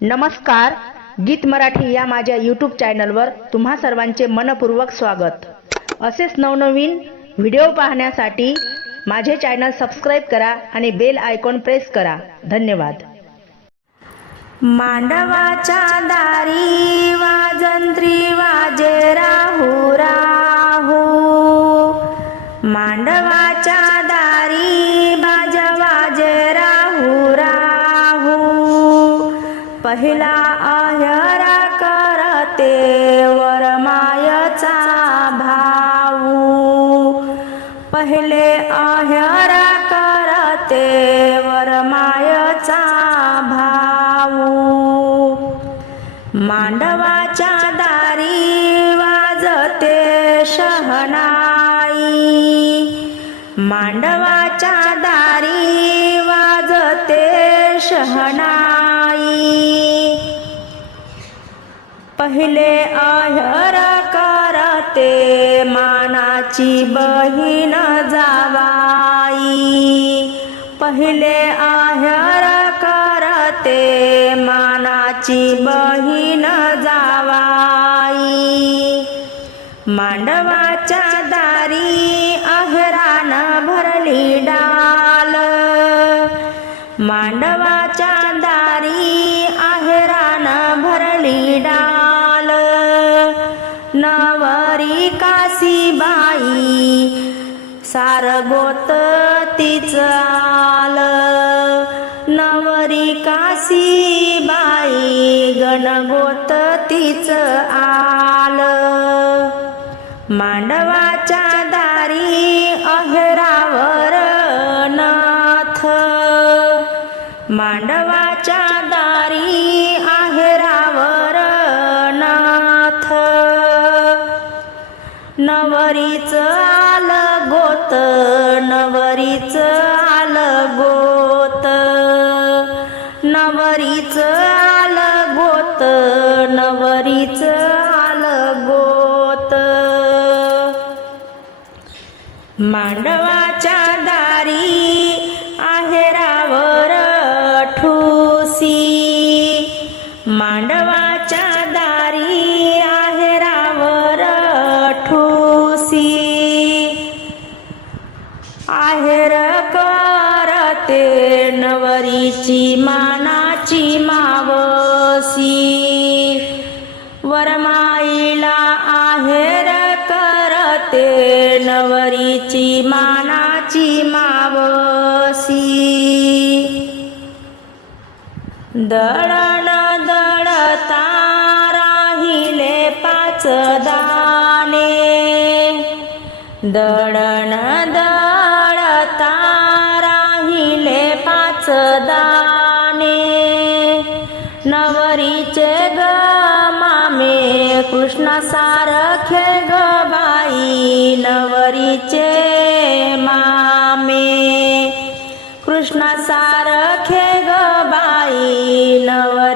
नमस्कार गीत मराठी या माझ्या यूट्यूब चॅनलवर तुम्हा सर्वांचे मनपूर्वक स्वागत. असेच नवनवीन व्हिडिओ पाहण्यासाठी माझे चॅनल सबस्क्राईब करा आणि बेल आयकॉन प्रेस करा. धन्यवाद. मांडवाच्या दारी वाजंत्री वाजे राहू राहू. मांडवा पहिला अहरा करते वरमायचा भाऊ. पहिले अहरा करते वरमायचा भाऊ. मांडवाच्या दारी वाजते शहनाई. मांडवाच्या दारी वाजते शहनाई. पहिले अहर करते मानाची बहीण जावाई. पहिले अहर करते मानाची बहीण जावाई. मांडवाच्या दारी अहरान भरली डाल. मांडवाच्या दारी नवरी काशीबाई सारगोत तिच आल. नवरी काशीबाई गणगोत तिच आल. मांडवाच्या दारी अहरावर नाथ. मांडवा नवरीच आल गोत नवरीच आल गोत. नवरीच आल गोत नवरीच आल गोत. मांडवाच्या दारी आहेरावर ठुसी. मांडव नवरीची मानाची मावसी वरमाईला आहेर करते नवरीची मानाची मावसी दळण दळता राहिले पाच दाणे. दळण दळ नवरीचे ग मामे कृष्ण सारखे ग बाई नवरीचे मामे. कृष्ण सारखे ग बाई नवरी